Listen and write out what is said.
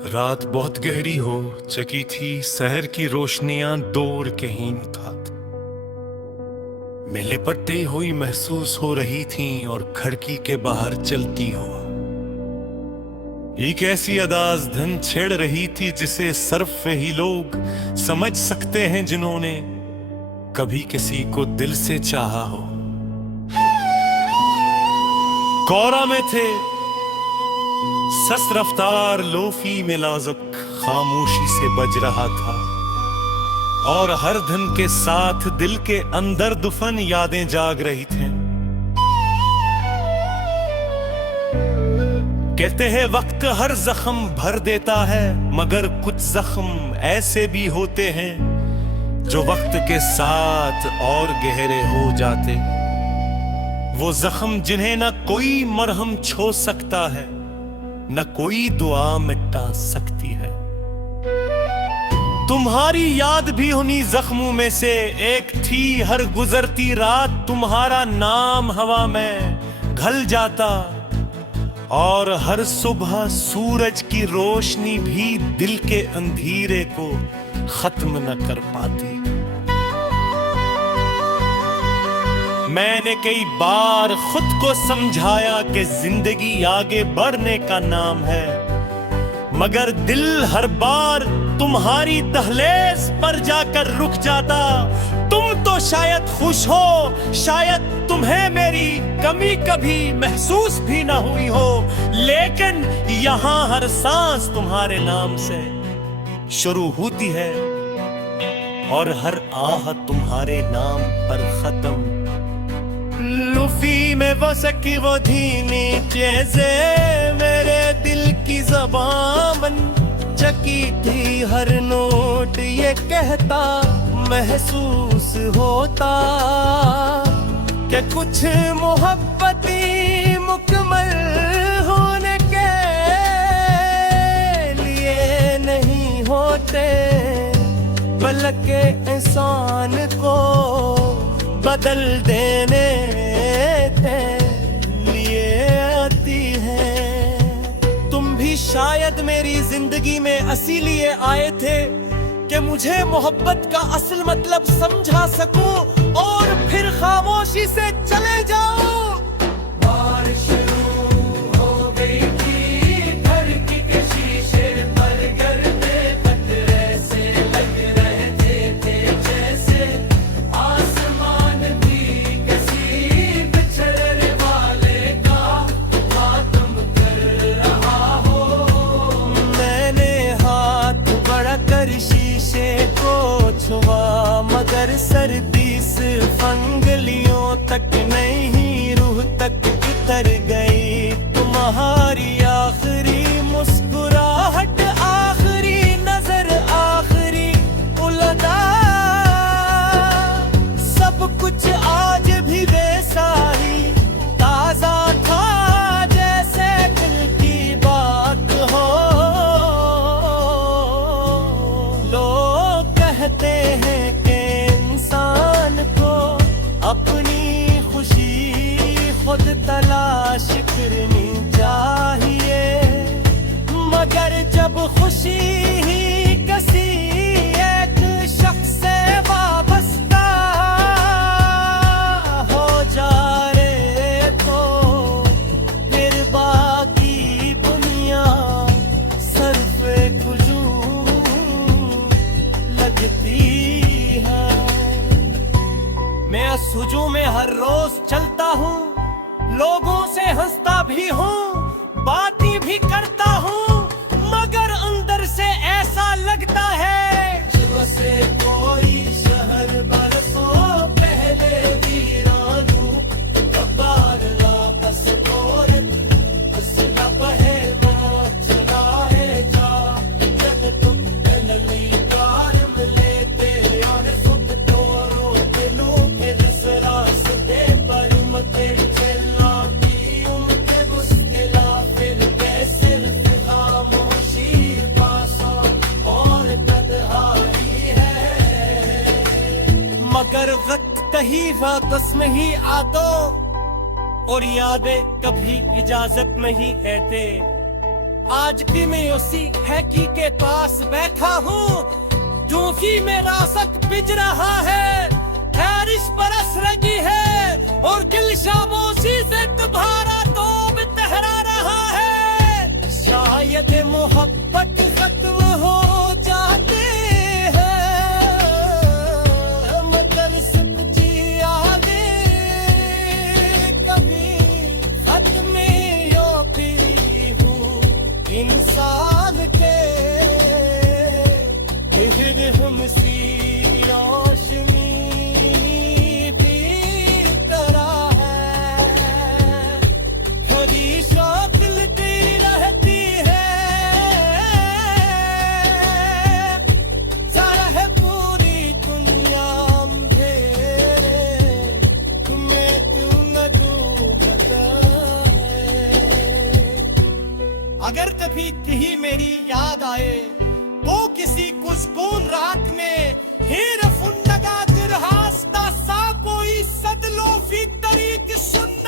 रात बहुत गहरी हो चकी थी, शहर की रोशनियां दूर कहीं था। मैं लिपटती हुई महसूस हो रही थी और खिड़की के बाहर चलती हो एक ऐसी अंदाज धन छेड़ रही थी जिसे सिर्फ ही लोग समझ सकते हैं जिन्होंने कभी किसी को दिल से चाहा हो। कोरा में थे सस्त रफ्तार लोफी में लाजुक खामोशी से बज रहा था, और हर धन के साथ दिल के अंदर दुफन यादें जाग रही थी। कहते हैं वक्त हर जख्म भर देता है, मगर कुछ जख्म ऐसे भी होते हैं जो वक्त के साथ और गहरे हो जाते। वो जख्म जिन्हें न कोई मरहम छो सकता है, न कोई दुआ मिटा सकती है। तुम्हारी याद भी उन्हीं जख्मों में से एक थी। हर गुजरती रात तुम्हारा नाम हवा में घल जाता, और हर सुबह सूरज की रोशनी भी दिल के अंधेरे को खत्म न कर पाती। मैंने कई बार खुद को समझाया कि जिंदगी आगे बढ़ने का नाम है, मगर दिल हर बार तुम्हारी दहलीज पर जाकर रुक जाता। तुम तो शायद खुश हो, शायद तुम्हें मेरी कमी कभी महसूस भी ना हुई हो, लेकिन यहाँ हर सांस तुम्हारे नाम से शुरू होती है और हर आह तुम्हारे नाम पर खत्म। लुफी में वो सकी वो धीमी चीज़ें मेरे दिल की ज़बान बन चकी थी। हर नोट ये कहता महसूस होता कि कुछ मोहब्बती मुकम्मल होने के लिए नहीं होते, बल्कि इंसान को बदल देने के लिए आती है। तुम भी शायद मेरी जिंदगी में इसीलिए आए थे कि मुझे मोहब्बत का असल मतलब समझा सकूं और फिर खामोशी से चले जाऊं। बारिश शुरू हो गई थी, खिड़की के शीशे पर गिरते कतरे से लग रहे थे जैसे आसमान भी किसी बिछड़ने वाले का मातम कर रहा हो। मैंने हाथ बढ़ाकर शीशे को छुआ, मगर सर्दी सिर्फ अंगुलियों तक नहीं रूह तक उतर गई। तुम्हारी आखिरी मुस्कुराहट, आखिरी नजर, आखिरी उलदा, सब कुछ आज भी वैसा ही ताजा था जैसे दिल की बात हो। लोग कहते हैं कि इंसान को अपनी खुशी खुद तलाश करनी चाहिए, मगर जब खुशी ही किसी एक शख्स से वाबस्ता हो जाए तो फिर बाकी दुनिया सिर्फ कुजूर लगती है। मैं सुजू में हर रोज चलता हूँ, लोगों से हंसता भी हूँ, बातें भी करता हूँ, मगर अंदर से ऐसा लगता है जैसे कोई शहर बरसों पहले वीरानों कबार लापस और असला बहे मौत चलाए जा। जब तुम नहीं कार मिलेते और सुत तोरो दिलों के जिस रास्ते पर मते चलना की उनके मुश्किला फिर कैसे खामोशी पासा और तन्हाई है। मगर वक्त कहीं वापस में ही आ दो, और यादें कभी इजाजत नहीं कहते। आज भी मैं उसी हैकी के पास बैठा हूँ जो ही मेरा सक बिज रहा है। बारिश बरस रही है और दिल खामोशी से तुम्हारा तोब तहरा रहा है। शायद मोहब्बत खत्म हो जाते हैं मगर सच्ची यादें कभी खत्म होती हूँ। इंसान के हम सी रोशनी भी तरह है, हरीशा खिलती रहती है। सारा है पूरी दुनिया अंधेरे, तुम्हें क्यों न डूबता है। अगर कभी कहीं मेरी याद आए तो किसी कुसकून रात में हीर फुन्नगा दिर हास्ता सा कोई सदलो फी तरीक सुन्न